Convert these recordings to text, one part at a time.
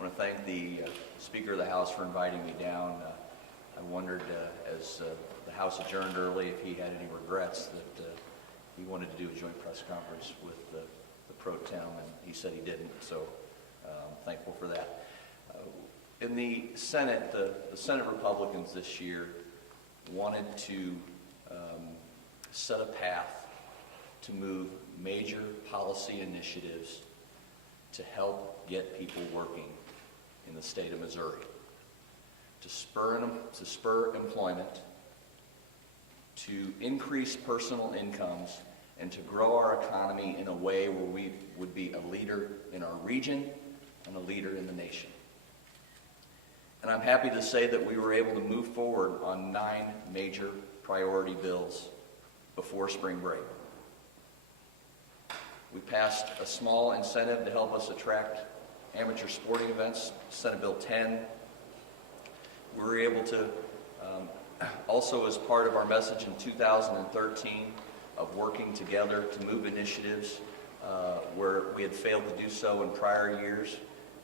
I want to thank the Speaker of the House for inviting me down. I wondered, as the House adjourned early, if he had any regrets that he wanted to do a joint press conference with the Pro Tem, and he said he didn't, so I'm thankful for that. In the Senate, the Senate Republicans this year wanted to set a path to move major policy initiatives to help get people working in the state of Missouri, to spur employment, to increase personal incomes, and to grow our economy in a way where we would be a leader in our region and a leader in the nation. And I'm happy to say that we were able to move forward on 9 major priority bills before spring break. We passed a small incentive to help us attract amateur sporting events, Senate Bill 10. We were able to, also as part of our message in 2013 of working together to move initiatives where we had failed to do so in prior years,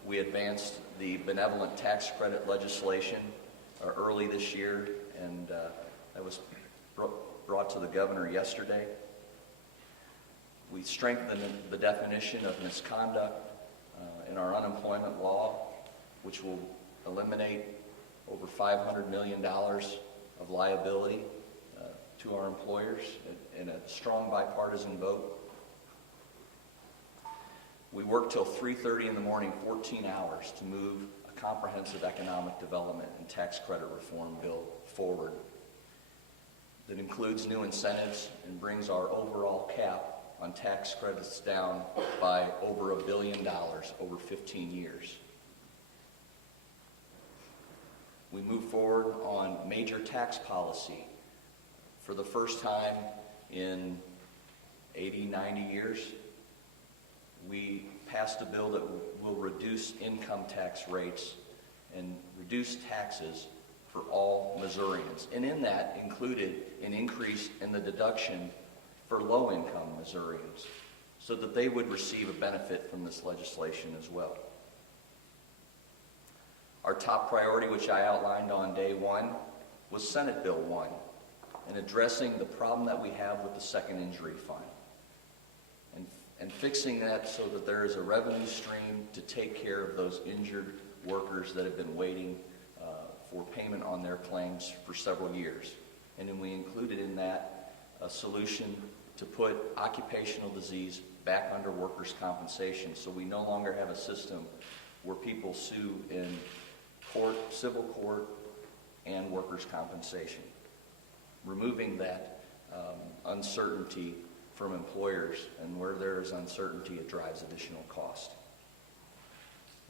we advanced the benevolent tax credit legislation early this year, and that was brought to the governor yesterday. We strengthened the definition of misconduct in our unemployment law, which will eliminate over $500 million of liability to our employers in a strong bipartisan vote. We worked till 3:30 in the morning, 14 hours, to move a comprehensive economic development and tax credit reform bill forward that includes new incentives and brings our overall cap on tax credits down by over $1 billion over 15 years. We move forward on major tax policy. For the first time in 80, 90 years, we passed a bill that will reduce income tax rates and reduce taxes for all Missourians. And in that included an increase in the deduction for low-income Missourians so that they would receive a benefit from this legislation as well. Our top priority, which I outlined on day one, was Senate Bill 1 and addressing the problem that we have with the Second Injury Fund and fixing that so that there is a revenue stream to take care of those injured workers that have been waiting for payment on their claims for several years. And then we included in that a solution to put occupational disease back under workers' compensation, so we no longer have a system where people sue in court, civil court, and workers' compensation. Removing that uncertainty from employers, and where there is uncertainty, it drives additional cost.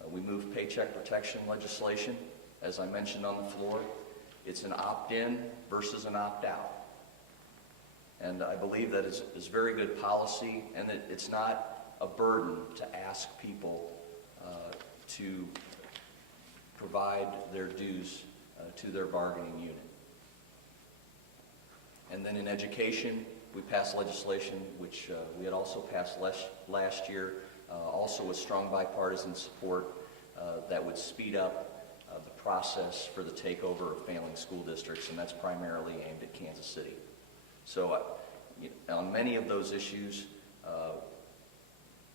We moved paycheck protection legislation. As I mentioned on the floor, it's an opt-in versus an opt-out. And I believe that is very good policy, and it's not a burden to ask people to provide their dues to their bargaining unit. And then in education, we passed legislation which we had also passed last year, also with strong bipartisan support, that would speed up the process for the takeover of failing school districts, and that's primarily aimed at Kansas City. So on many of those issues,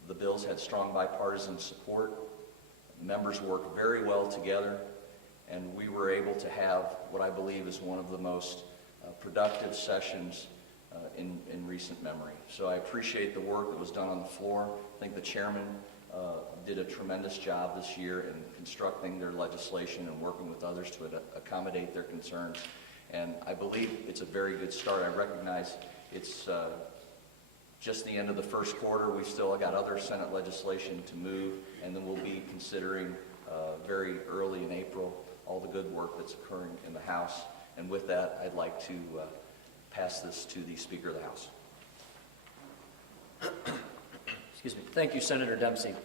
the bills had strong bipartisan support. Members worked very well together, and we were able to have what I believe is one of the most productive sessions in recent memory. So I appreciate the work that was done on the floor. I think the chairman did a tremendous job this year in constructing their legislation and working with others to accommodate their concerns. And I believe it's a very good start. I recognize it's just the end of the first quarter. We've still got other Senate legislation to move, and then we'll be considering very early in April all the good work that's occurring in the House. And with that, I'd like to pass this to the Speaker of the House. Excuse me. Thank you, Senator Dempsey.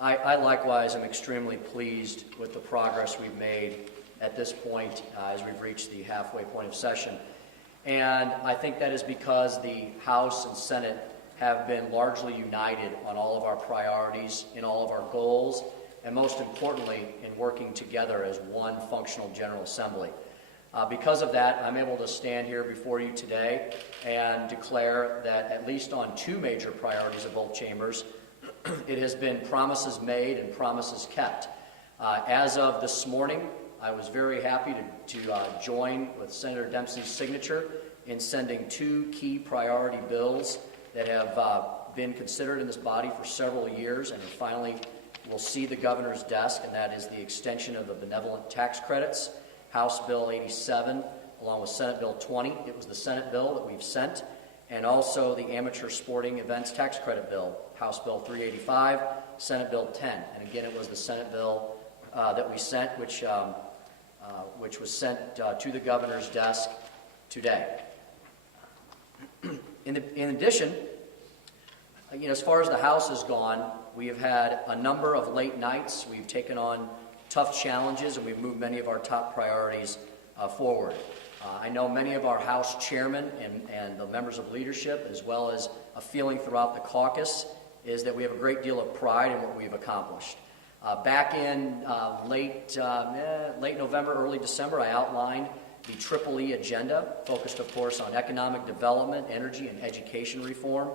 I likewise am extremely pleased with the progress we've made at this point as we've reached the halfway point of session. And I think that is because the House and Senate have been largely united on all of our priorities and all of our goals and most importantly, in working together as one functional General Assembly. Because of that, I'm able to stand here before you today and declare that at least on two major priorities of both chambers, it has been promises made and promises kept. As of this morning, I was very happy to join with Senator Dempsey's signature in sending two key priority bills that have been considered in this body for several years and finally will see the governor's desk, and that is the extension of the benevolent tax credits, House Bill 87, along with Senate Bill 20. It was the Senate bill that we've sent, and also the amateur sporting events tax credit bill, House Bill 385, Senate Bill 10. And again, it was the Senate bill that we sent, which was sent to the governor's desk today. In addition, as far as the House has gone, we have had a number of late nights. We've taken on tough challenges, and we've moved many of our top priorities forward. I know many of our House chairmen and the members of leadership, as well as a feeling throughout the caucus, is that we have a great deal of pride in what we've accomplished. Back in late November, early December, I outlined the Triple E agenda, focused, of course, on economic development, energy, and education reform.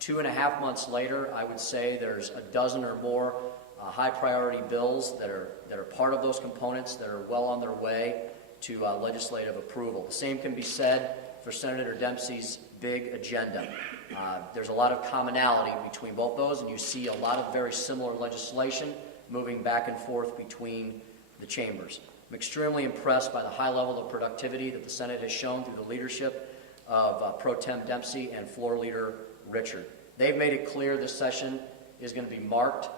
2.5 months later, I would say there's a dozen or more high-priority bills that are part of those components that are well on their way to legislative approval. The same can be said for Senator Dempsey's big agenda. There's a lot of commonality between both those, and you see a lot of very similar legislation moving back and forth between the chambers. I'm extremely impressed by the high level of productivity that the Senate has shown through the leadership of Pro Tem Dempsey and Floor Leader Richard. They've made it clear this session is going to be marked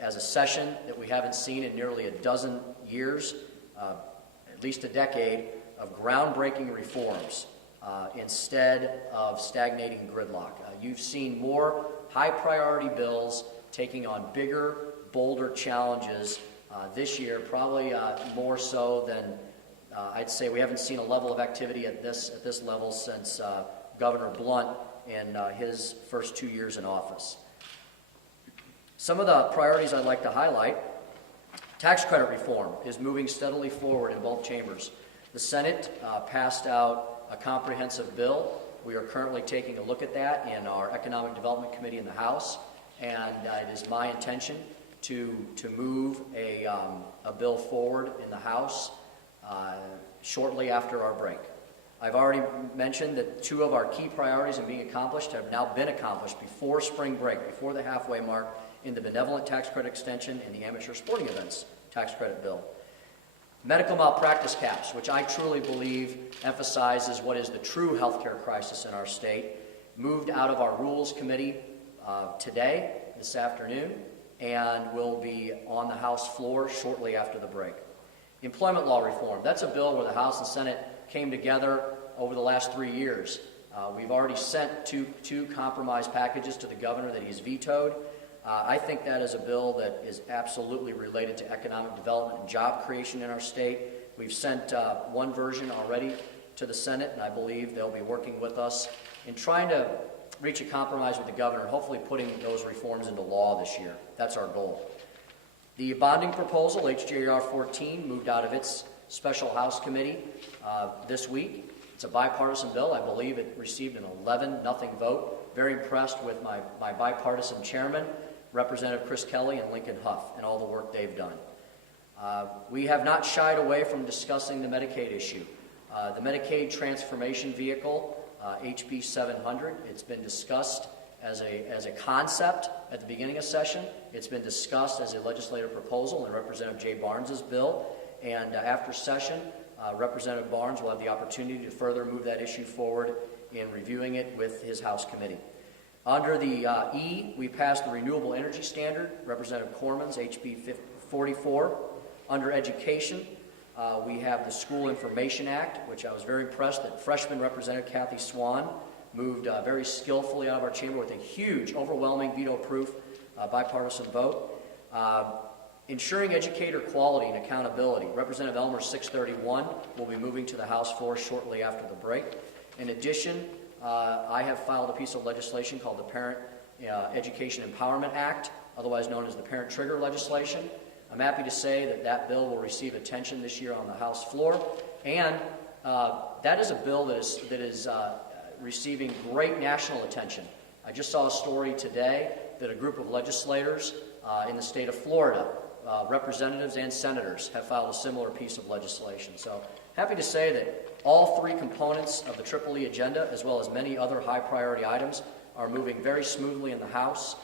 as a session that we haven't seen in nearly a dozen years, at least a decade, of groundbreaking reforms instead of stagnating gridlock. You've seen more high-priority bills taking on bigger, bolder challenges this year, probably more so than I'd say we haven't seen a level of activity at this level since Governor Blunt in his first 2 years in office. Some of the priorities I'd like to highlight: tax credit reform is moving steadily forward in both chambers. The Senate passed out a comprehensive bill. We are currently taking a look at that in our Economic Development Committee in the House, and it is my intention to move a bill forward in the House shortly after our break. I've already mentioned that two of our key priorities in being accomplished have now been accomplished before spring break, before the halfway mark, in the benevolent tax credit extension and the amateur sporting events tax credit bill. Medical malpractice caps, which I truly believe emphasizes what is the true healthcare crisis in our state, moved out of our Rules Committee today, this afternoon, and will be on the House floor shortly after the break. Employment law reform, that's a bill where the House and Senate came together over the last 3 years. We've already sent two compromise packages to the governor that he's vetoed. I think that is a bill that is absolutely related to economic development and job creation in our state. We've sent one version already to the Senate, and I believe they'll be working with us in trying to reach a compromise with the governor and hopefully putting those reforms into law this year. That's our goal. The bonding proposal, HJR 14, moved out of its special House committee this week. It's a bipartisan bill. I believe it received an 11-0 vote. Very impressed with my bipartisan chairman, Representative Chris Kelly and Lincoln Huff, and all the work they've done. We have not shied away from discussing the Medicaid issue. The Medicaid transformation vehicle, HB 700, it's been discussed as a concept at the beginning of session. It's been discussed as a legislative proposal in Representative Jay Barnes's bill. And after session, Representative Barnes will have the opportunity to further move that issue forward in reviewing it with his House committee. Under the E, we passed the Renewable Energy Standard, Representative Corman's HB 44. Under education, we have the School Information Act, which I was very impressed that freshman Representative Kathy Swan moved very skillfully out of our chamber with a huge, overwhelming, veto-proof bipartisan vote. Ensuring educator quality and accountability, Representative Elmer 631 will be moving to the House floor shortly after the break. In addition, I have filed a piece of legislation called the Parent Education Empowerment Act, otherwise known as the parent trigger legislation. I'm happy to say that that bill will receive attention this year on the House floor, and that is a bill that is receiving great national attention. I just saw a story today that a group of legislators in the state of Florida, representatives and senators, have filed a similar piece of legislation. So happy to say that all three components of the EEE agenda, as well as many other high priority items, are moving very smoothly in the House.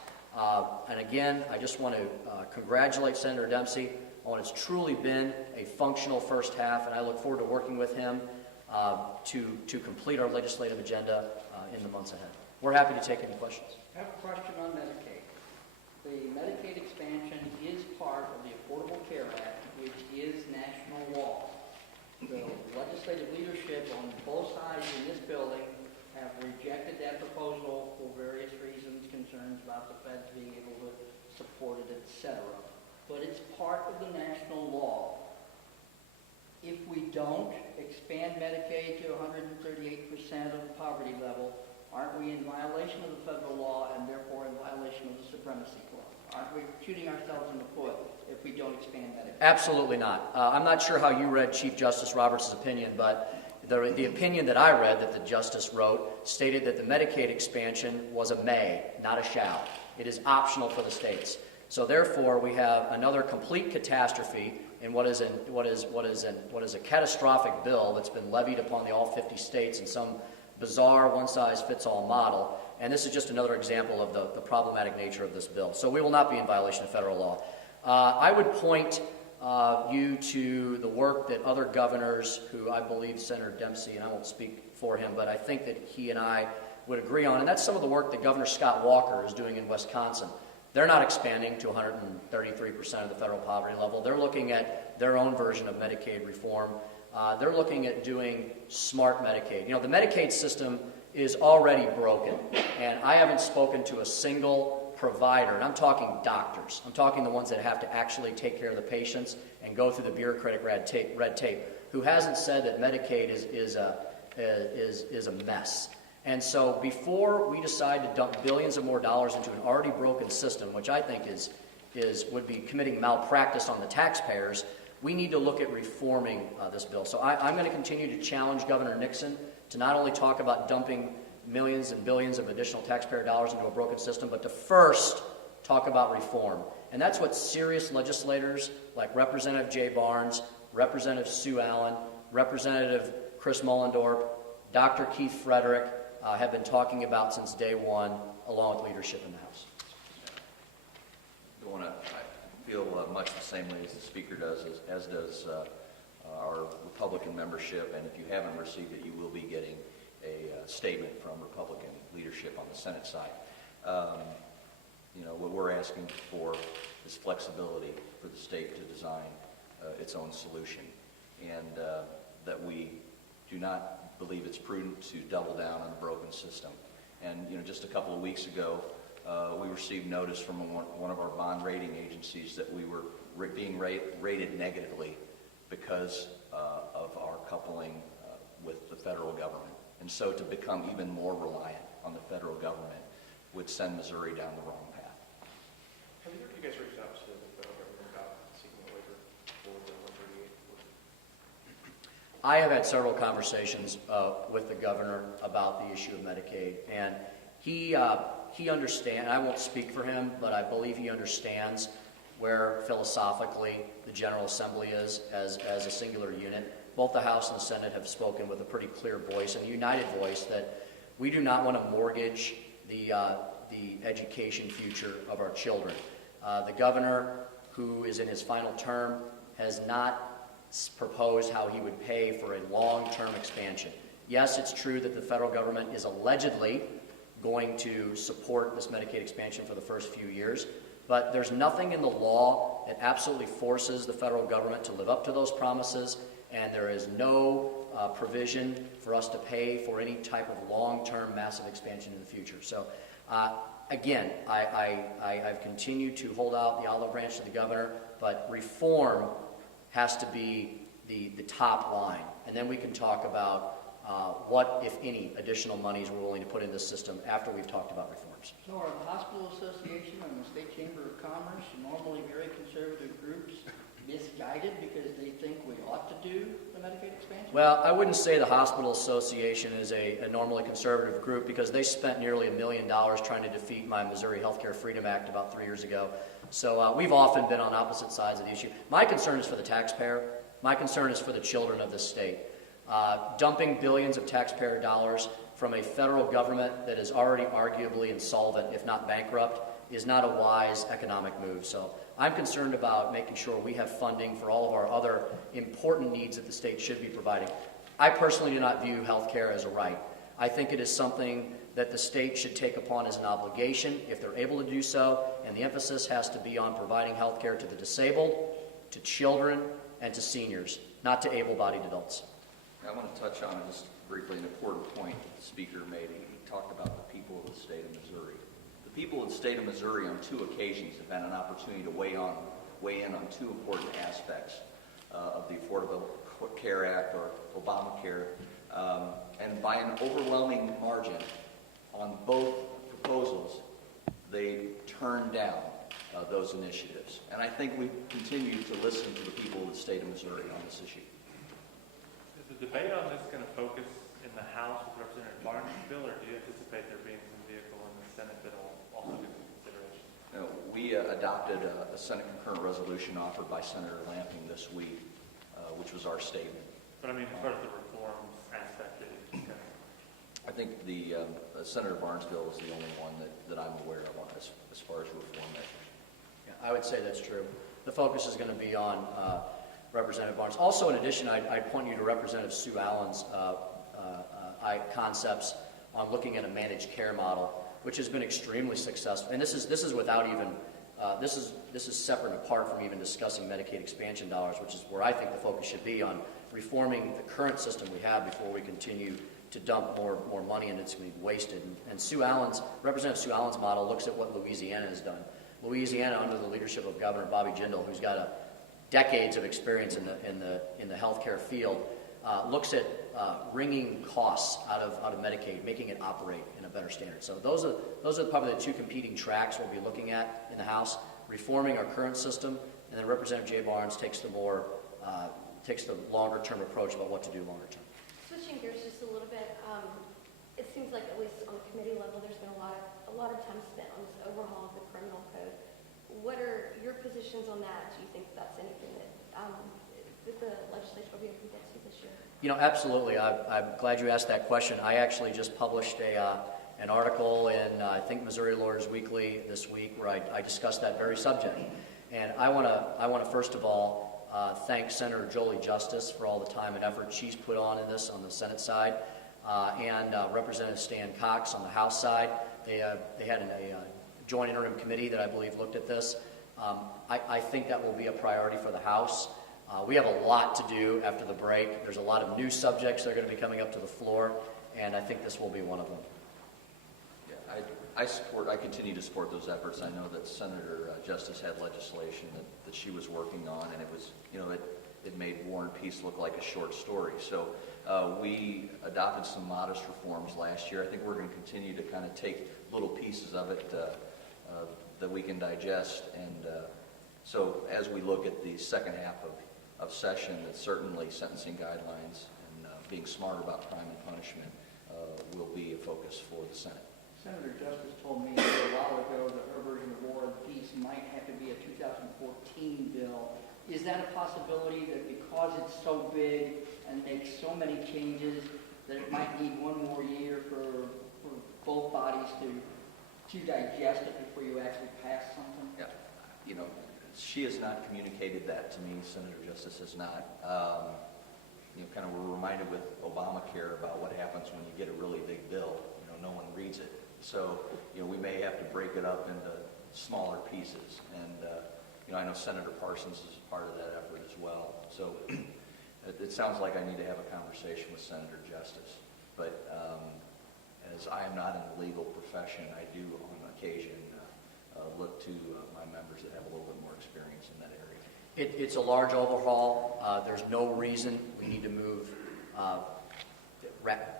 And again, I just want to congratulate Senator Dempsey on it's truly been a functional first half, and I look forward to working with him to complete our legislative agenda in the months ahead. We're happy to take any questions. I have a question on Medicaid. The Medicaid expansion is part of the Affordable Care Act, which is national law. The legislative leadership on both sides in this building have rejected that proposal for various reasons, concerns about the feds being able to support it, etc. But it's part of the national law. If we don't expand Medicaid to 138% of the poverty level, aren't we in violation of the federal law and therefore in violation of the Supremacy Clause? Aren't we shooting ourselves in the foot if we don't expand Medicaid? Absolutely not. I'm not sure how you read Chief Justice Roberts' opinion, but the opinion that I read that the Justice wrote stated that the Medicaid expansion was a may, not a shall. It is optional for the states. So therefore, we have another complete catastrophe in what is a catastrophic bill that's been levied upon the all 50 states in some bizarre one-size-fits-all model. And this is just another example of the problematic nature of this bill. So we will not be in violation of federal law. I would point you to the work that other governors, who I believe Senator Dempsey, and I won't speak for him, but I think that he and I would agree on, and that's some of the work that Governor Scott Walker is doing in Wisconsin. They're not expanding to 133% of the federal poverty level. They're looking at their own version of Medicaid reform. They're looking at doing smart Medicaid. You know, the Medicaid system is already broken, and I haven't spoken to a single provider, and I'm talking doctors. I'm talking the ones that have to actually take care of the patients and go through the bureaucratic red tape, who hasn't said that Medicaid is a mess. And so before we decide to dump billions of more dollars into an already broken system, which I think would be committing malpractice on the taxpayers, we need to look at reforming this bill. So I'm going to continue to challenge Governor Nixon to not only talk about dumping millions and billions of additional taxpayer dollars into a broken system, but to first talk about reform. And that's what serious legislators like Representative Jay Barnes, Representative Sue Allen, Representative Chris Mullendorp, Dr. Keith Frederick have been talking about since day one, along with leadership in the House. I feel much the same way as the Speaker does, as does our Republican membership, and if you haven't received it, you will be getting a statement from Republican leadership on the Senate side. What we're asking for is flexibility for the state to design its own solution, and that we do not believe it's prudent to double down on a broken system. And just a couple of weeks ago, we received notice from one of our bond rating agencies that we were being rated negatively because of our coupling with the federal government. And so to become even more reliant on the federal government would send Missouri down the wrong path. Have either of you guys reached out to the federal government about seeking a waiver for the 138? I have had several conversations with the governor about the issue of Medicaid, and he understands, I won't speak for him, but I believe he understands where philosophically the General Assembly is as a singular unit. Both the House and the Senate have spoken with a pretty clear voice and a united voice that we do not want to mortgage the education future of our children. The governor, who is in his final term, has not proposed how he would pay for a long-term expansion. Yes, it's true that the federal government is allegedly going to support this Medicaid expansion for the first few years, but there's nothing in the law that absolutely forces the federal government to live up to those promises, and there is no provision for us to pay for any type of long-term massive expansion in the future. So again, I've continued to hold out the olive branch to the governor, but reform has to be the top line, and then we can talk about what, if any, additional monies we're willing to put in this system after we've talked about reforms. So are the Hospital Association and the State Chamber of Commerce, normally very conservative groups, misguided because they think we ought to do the Medicaid expansion? Well, I wouldn't say the Hospital Association is a normally conservative group because they spent nearly $1 million trying to defeat my Missouri Healthcare Freedom Act about 3 years ago. So we've often been on opposite sides of the issue. My concern is for the taxpayer. My concern is for the children of this state. Dumping billions of taxpayer dollars from a federal government that is already arguably insolvent, if not bankrupt, is not a wise economic move. So I'm concerned about making sure we have funding for all of our other important needs that the state should be providing. I personally do not view health care as a right. I think it is something that the state should take upon as an obligation if they're able to do so, and the emphasis has to be on providing health care to the disabled, to children, and to seniors, not to able-bodied adults. I want to touch on just briefly an important point that the speaker made. He talked about the people of the state of Missouri. The people of the state of Missouri on 2 occasions have had an opportunity to weigh in on 2 important aspects of the Affordable Care Act, or Obamacare, and by an overwhelming margin on both proposals, they turned down those initiatives. And I think we continue to listen to the people of the state of Missouri on this issue. Is the debate on this going to focus in the House with Representative Barnes' bill, or do you anticipate there being some vehicle in the Senate that will also give some consideration? We adopted a Senate concurrent resolution offered by Senator Lamping this week, which was our statement. But I mean, as far as the reforms aspect that you discussed. I think the Senator Barnes' bill is the only one that I'm aware of on this, as far as reform measures. Yeah, I would say that's true. The focus is going to be on Representative Barnes. Also, in addition, I'd point you to Representative Sue Allen's concepts on looking at a managed care model, which has been extremely successful. And this is without even this is separate and apart from even discussing Medicaid expansion dollars, which is where I think the focus should be on reforming the current system we have before we continue to dump more money and it's going to be wasted. And Representative Sue Allen's model looks at what Louisiana has done. Louisiana, under the leadership of Governor Bobby Jindal, who's got decades of experience in the healthcare field, looks at wringing costs out of Medicaid, making it operate in a better standard. So those are probably the 2 competing tracks we'll be looking at in the House: reforming our current system, and then Representative Jay Barnes takes the longer-term approach about what to do longer term. Switching gears just a little bit, it seems like at least on the committee level, there's been a lot of time spent on this overhaul of the criminal code. What are your positions on that? Do you think that's anything that the legislature will be able to get to this year? You know, absolutely. I'm glad you asked that question. I actually just published an article in, I think, Missouri Lawyers Weekly this week where I discussed that very subject. And I want to first of all thank Senator Jolie Justice for all the time and effort she's put on in this on the Senate side, and Representative Stan Cox on the House side. They had a joint interim committee that I believe looked at this. I think that will be a priority for the House. We have a lot to do after the break. There's a lot of new subjects that are going to be coming up to the floor, and I think this will be one of them. Yeah, I continue to support those efforts. I know that Senator Justice had legislation that she was working on, and it was, it made War and Peace look like a short story. So we adopted some modest reforms last year. I think we're going to continue to kind of take little pieces of it that we can digest. And so as we look at the second half of session, that certainly sentencing guidelines and being smarter about crime and punishment will be a focus for the Senate. Senator Justice told me a while ago that her version of War and Peace might have to be a 2014 bill. Is that a possibility that because it's so big and makes so many changes that it might need one more year for both bodies to digest it before you actually pass something? Yeah, she has not communicated that to me. Senator Justice has not. Kind of we're reminded with Obamacare about what happens when you get a really big bill. No one reads it. So, we may have to break it up into smaller pieces. And, I know Senator Parsons is a part of that effort as well. So it sounds like I need to have a conversation with Senator Justice. But as I am not in the legal profession, I do on occasion look to my members that have a little bit more experience in that area. It's a large overhaul. There's no reason we need to move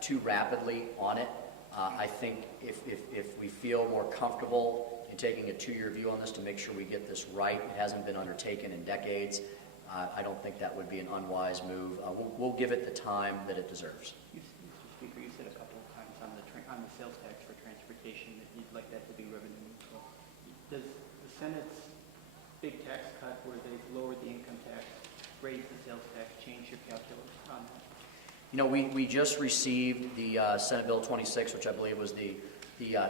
too rapidly on it. I think if we feel more comfortable in taking a 2-year view on this to make sure we get this right, it hasn't been undertaken in decades, I don't think that would be an unwise move. We'll give it the time that it deserves. Mr. Speaker, you said a couple of times on the sales tax for transportation that you'd like that to be revenue neutral. Does the Senate's big tax cut where they've lowered the income tax, raised the sales tax, change your calculus on that? You know, we just received the Senate Bill 26, which I believe was the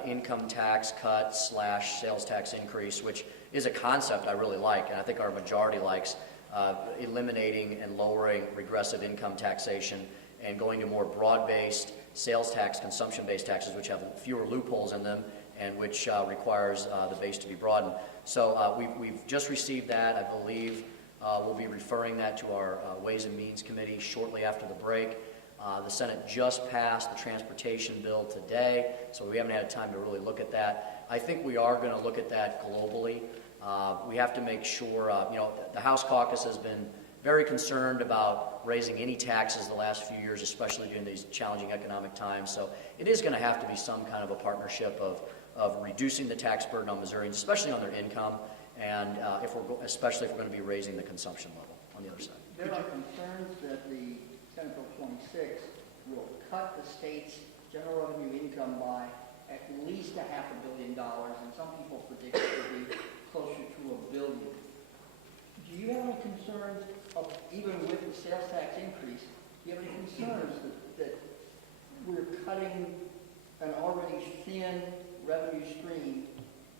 income tax cut / sales tax increase, which is a concept I really like, and I think our majority likes, eliminating and lowering regressive income taxation and going to more broad-based sales tax, consumption-based taxes, which have fewer loopholes in them and which requires the base to be broadened. So we've just received that. I believe we'll be referring that to our Ways and Means Committee shortly after the break. The Senate just passed the transportation bill today, so we haven't had time to really look at that. I think we are going to look at that globally. We have to make sure, the House caucus has been very concerned about raising any taxes the last few years, especially during these challenging economic times. So it is going to have to be some kind of a partnership of reducing the tax burden on Missourians, especially on their income, and especially if we're going to be raising the consumption level on the other side. There are concerns that the Senate Bill 26 will cut the state's general revenue income by at least $500 million, and some people predict it will be closer to $1 billion. Do you have any concerns of, even with the sales tax increase, do you have any concerns that we're cutting an already thin revenue stream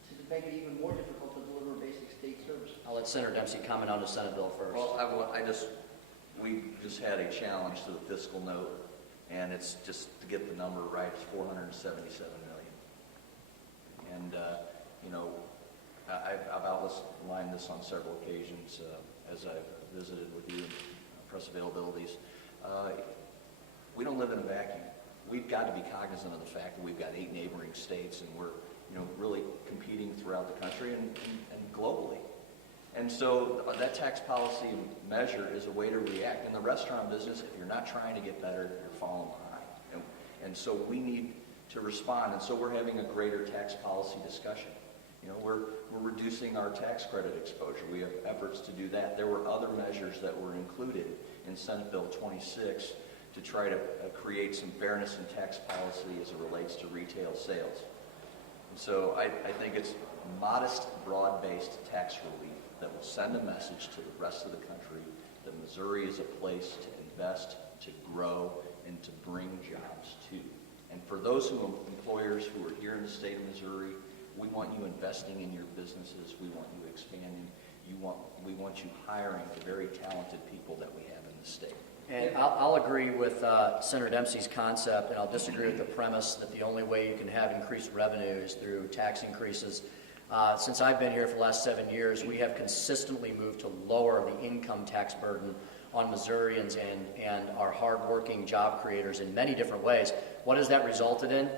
to make it even more difficult to deliver basic state services? I'll let Senator Dempsey comment on the Senate bill first. Well, we just had a challenge to the fiscal note, and it's just to get the number right, it's $477 million. And, I've outlined this on several occasions as I've visited with you, press availabilities. We don't live in a vacuum. We've got to be cognizant of the fact that we've got 8 neighboring states, and we're really competing throughout the country and globally. And so that tax policy measure is a way to react. In the restaurant business, if you're not trying to get better, you're falling behind. And so we need to respond. And so we're having a greater tax policy discussion. We're reducing our tax credit exposure. We have efforts to do that. There were other measures that were included in Senate Bill 26 to try to create some fairness in tax policy as it relates to retail sales. And so I think it's modest, broad-based tax relief that will send a message to the rest of the country that Missouri is a place to invest, to grow, and to bring jobs to. And for those employers who are here in the state of Missouri, we want you investing in your businesses. We want you expanding. We want you hiring the very talented people that we have in the state. And I'll agree with Senator Dempsey's concept, and I'll disagree with the premise that the only way you can have increased revenue is through tax increases. Since I've been here for the last 7 years, we have consistently moved to lower the income tax burden on Missourians and our hardworking job creators in many different ways. What has that resulted in?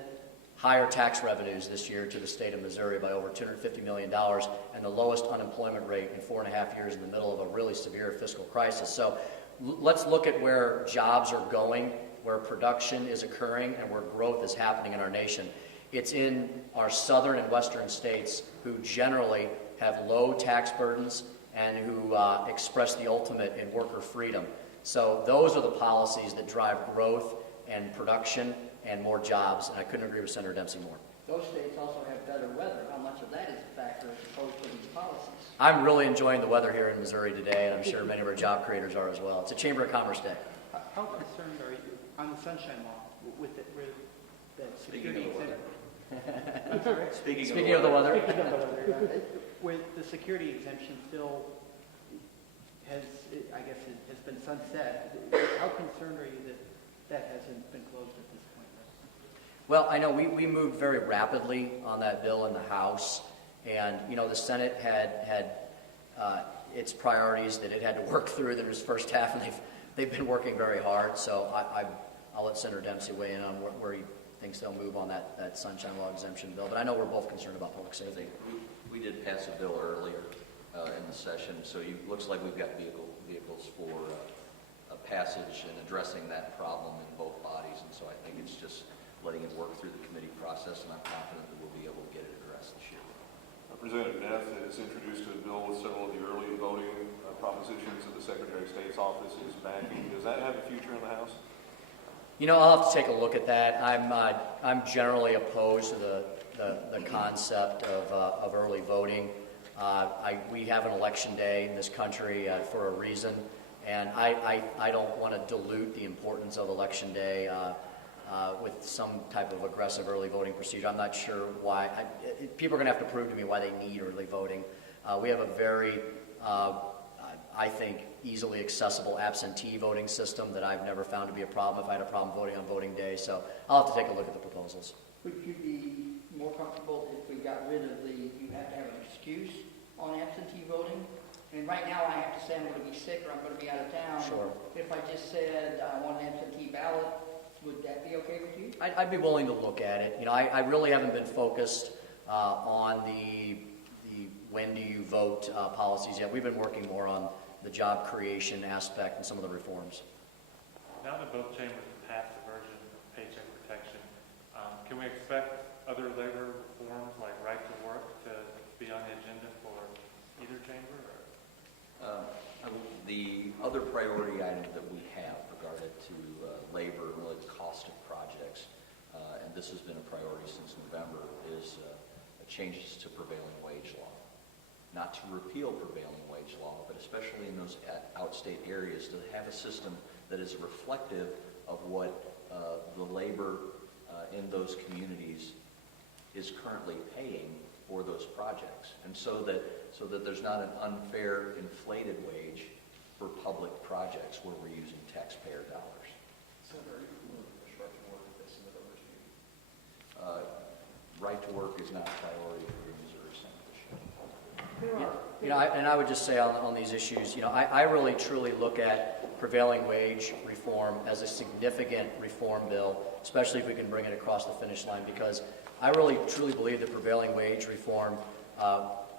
Higher tax revenues this year to the state of Missouri by over $250 million and the lowest unemployment rate in 4.5 years in the middle of a really severe fiscal crisis. So let's look at where jobs are going, where production is occurring, and where growth is happening in our nation. It's in our southern and western states who generally have low tax burdens and who express the ultimate in worker freedom. So those are the policies that drive growth and production and more jobs, and I couldn't agree with Senator Dempsey more. Those states also have better weather. How much of that is a factor as opposed to these policies? I'm really enjoying the weather here in Missouri today, and I'm sure many of our job creators are as well. It's a Chamber of Commerce day. How concerned are you on the Sunshine Law with the security exemption? I'm sorry? Speaking of the weather. Where the security exemption still has been sunset, how concerned are you that hasn't been closed at this point? Well, I know we moved very rapidly on that bill in the House, and the Senate had its priorities that it had to work through in its first half, and they've been working very hard. So I'll let Senator Dempsey weigh in on where he thinks they'll move on that Sunshine Law exemption bill. But I know we're both concerned about public safety. We did pass a bill earlier in the session, so it looks like we've got vehicles for passage and addressing that problem in both bodies. And so I think it's just letting it work through the committee process, and I'm confident that we'll be able to get it addressed this year. Representative Neff has introduced a bill with several of the early voting propositions that the Secretary of State's office is backing. Does that have a future in the House? You know, I'll have to take a look at that. I'm generally opposed to the concept of early voting. We have an election day in this country for a reason, and I don't want to dilute the importance of election day with some type of aggressive early voting procedure. I'm not sure why. People are going to have to prove to me why they need early voting. We have a very, I think, easily accessible absentee voting system that I've never found to be a problem if I had a problem voting on voting day. So I'll have to take a look at the proposals. Would you be more comfortable if we got rid of you have to have an excuse on absentee voting? I mean, right now I have to say I'm going to be sick or I'm going to be out of town. Sure. If I just said I want an absentee ballot, would that be okay with you? I'd be willing to look at it. You know, I really haven't been focused on the when do you vote policies yet. We've been working more on the job creation aspect and some of the reforms. Now that both chambers have passed the version of Paycheck protection, can we expect other labor reforms like right to work to be on the agenda for either chamber? The other priority item that we have regarded to labor and really the cost of projects, and this has been a priority since November, is changes to prevailing wage law. Not to repeal prevailing wage law, but especially in those outstate areas, to have a system that is reflective of what the labor in those communities is currently paying for those projects, and so that there's not an unfair inflated wage for public projects where we're using taxpayer dollars. Senator, are you familiar with the short work that they submit over to you? Right to work is not a priority for the Missouri Senate this year. You know, and I would just say on these issues, you know, I really truly look at prevailing wage reform as a significant reform bill, especially if we can bring it across the finish line, because I really truly believe that prevailing wage reform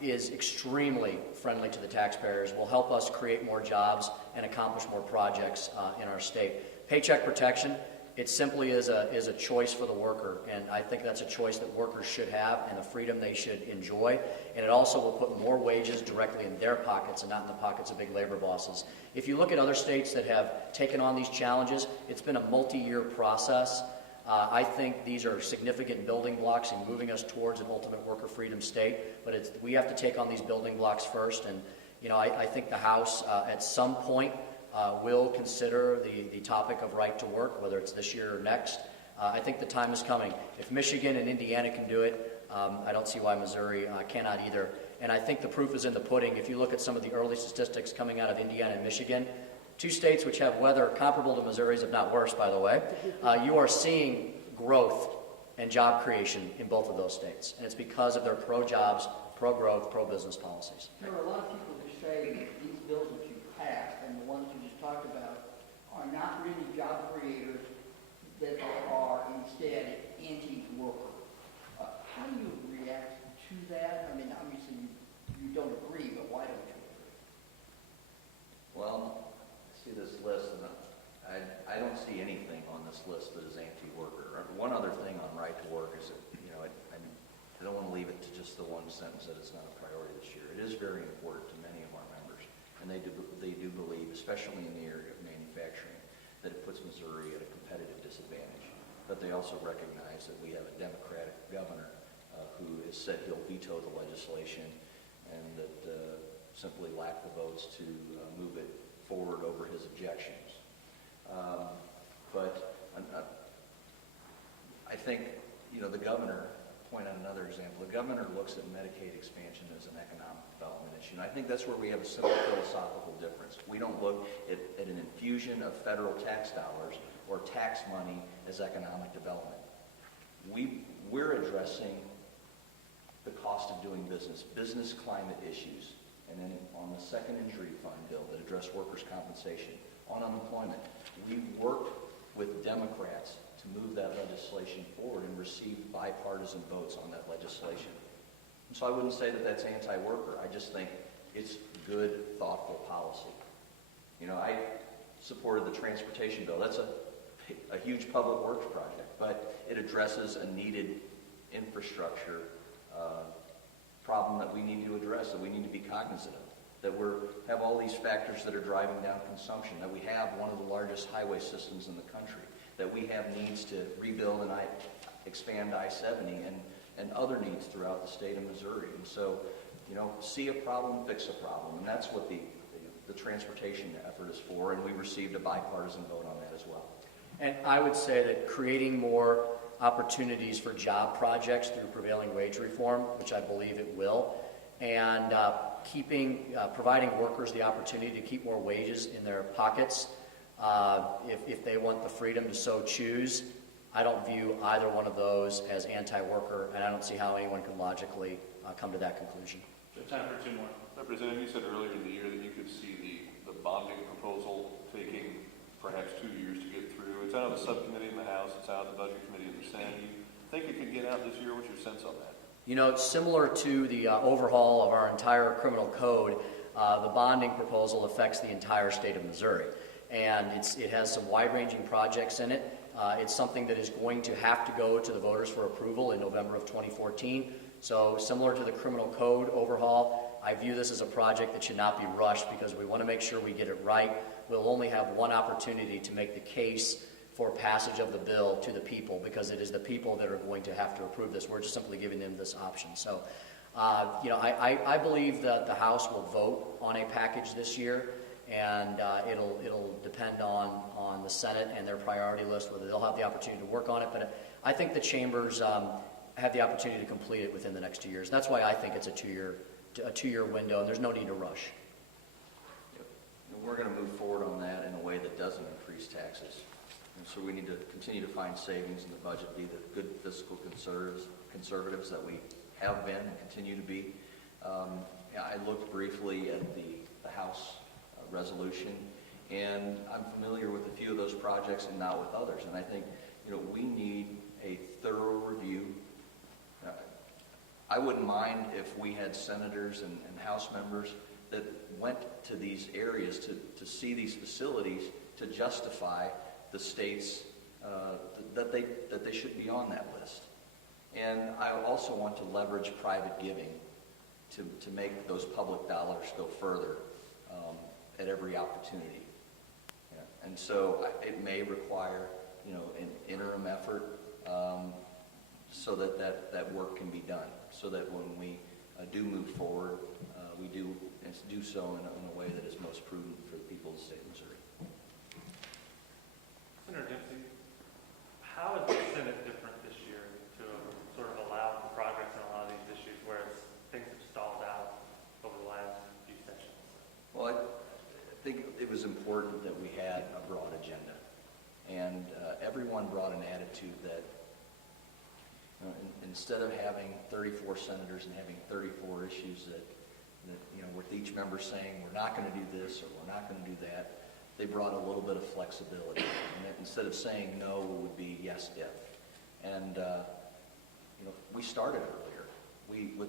is extremely friendly to the taxpayers, will help us create more jobs and accomplish more projects in our state. Paycheck protection, it simply is a choice for the worker, and I think that's a choice that workers should have and the freedom they should enjoy, and it also will put more wages directly in their pockets and not in the pockets of big labor bosses. If you look at other states that have taken on these challenges, it's been a multi-year process. I think these are significant building blocks in moving us towards an ultimate worker freedom state, but we have to take on these building blocks first, and you know, I think the House at some point will consider the topic of right to work, whether it's this year or next. I think the time is coming. If Michigan and Indiana can do it, I don't see why Missouri cannot either. And I think the proof is in the pudding. If you look at some of the early statistics coming out of Indiana and Michigan, two states which have weather comparable to Missouri's, if not worse, by the way, you are seeing growth and job creation in both of those states. And it's because of their pro-jobs, pro-growth, pro-business policies. There are a lot of people who say that these bills that you passed and the ones you just talked about are not really job creators, that are instead anti-worker. How do you react to that? I mean, obviously you don't agree, but why don't you agree? Well, I see this list, and I don't see anything on this list that is anti-worker. One other thing on right to work is that, you know, I don't want to leave it to just the one sentence that it's not a priority this year. It is very important to many of our members, and they do believe, especially in the area of manufacturing, that it puts Missouri at a competitive disadvantage. But they also recognize that we have a Democratic governor who has said he'll veto the legislation, and that simply lack the votes to move it forward over his objections. But I think, you know, the governor, point out another example, the governor looks at Medicaid expansion as an economic development issue, and I think that's where we have a simple philosophical difference. We don't look at an infusion of federal tax dollars or tax money as economic development. We're addressing the cost of doing business climate issues, and then on the second injury fund bill that addressed workers' compensation, on unemployment, we worked with Democrats to move that legislation forward and received bipartisan votes on that legislation. And so I wouldn't say that that's anti-worker. I just think it's good, thoughtful policy. You know, supported the transportation bill. That's a huge public works project, but it addresses a needed infrastructure problem that we need to address, that we need to be cognizant of. That we have all these factors that are driving down consumption, that we have one of the largest highway systems in the country, that we have needs to rebuild and expand I-70 and other needs throughout the state of Missouri. And so, see a problem, fix a problem. And that's what the transportation effort is for, and we received a bipartisan vote on that as well. And I would say that creating more opportunities for job projects through prevailing wage reform, which I believe it will, and providing workers the opportunity to keep more wages in their pockets if they want the freedom to so choose. I don't view either one of those as anti-worker, and I don't see how anyone can logically come to that conclusion. Time for 2 more. Representative, you said earlier in the year that you could see the bonding proposal taking perhaps 2 years to get through. It's out of the subcommittee in the House, it's out of the Budget Committee in the Senate. Do you think it could get out this year? What's your sense on that? Similar to the overhaul of our entire criminal code, the bonding proposal affects the entire state of Missouri. And it has some wide-ranging projects in it. It's something that is going to have to go to the voters for approval in November of 2014. So similar to the criminal code overhaul, I view this as a project that should not be rushed because we want to make sure we get it right. We'll only have one opportunity to make the case for passage of the bill to the people because it is the people that are going to have to approve this. We're just simply giving them this option. So, I believe that the House will vote on a package this year, and it'll depend on the Senate and their priority list, whether they'll have the opportunity to work on it. But I think the chambers have the opportunity to complete it within the next 2 years. That's why I think it's a two-year window, and there's no need to rush. And we're going to move forward on that in a way that doesn't increase taxes. And so we need to continue to find savings in the budget, be the good fiscal conservatives that we have been and continue to be. I looked briefly at the House resolution, and I'm familiar with a few of those projects and not with others. And I think, we need a thorough review. I wouldn't mind if we had senators and House members that went to these areas to see these facilities to justify the states that they should be on that list. And I also want to leverage private giving to make those public dollars go further at every opportunity. Yeah. And so it may require an interim effort so that work can be done, so that when we do move forward, we do so in a way that is most prudent for the people of the state of Missouri. Senator Dempsey, how is the Senate different this year to sort of allow for progress in a lot of these issues, whereas things have stalled out over the last few sessions? Well, I think it was important that we had a broad agenda, and everyone brought an attitude that instead of having 34 senators and having 34 issues that with each member saying we're not going to do this or we're not going to do that, they brought a little bit of flexibility. And instead of saying no, it would be yes, if. And we started earlier. With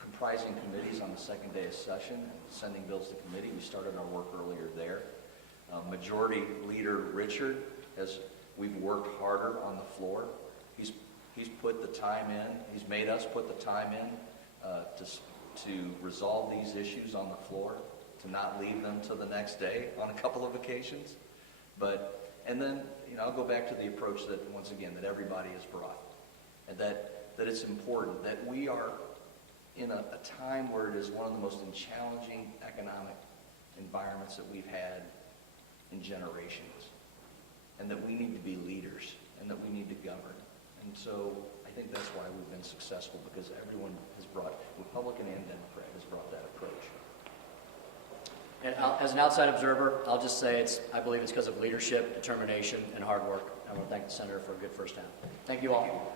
comprising committees on the second day of session and sending bills to committee, we started our work earlier there. Majority Leader Richard, we've worked harder on the floor. He's put the time in. He's made us put the time in to resolve these issues on the floor, to not leave them till the next day on a couple of occasions. And then I'll go back to the approach that, once again, that everybody has brought, and that it's important that we are in a time where it is one of the most challenging economic environments that we've had in generations, and that we need to be leaders, and that we need to govern. And so I think that's why we've been successful, because everyone has brought, Republican and Democrat, has brought that approach. And as an outside observer, I'll just say I believe it's because of leadership, determination, and hard work. I want to thank the Senator for a good first half. Thank you all.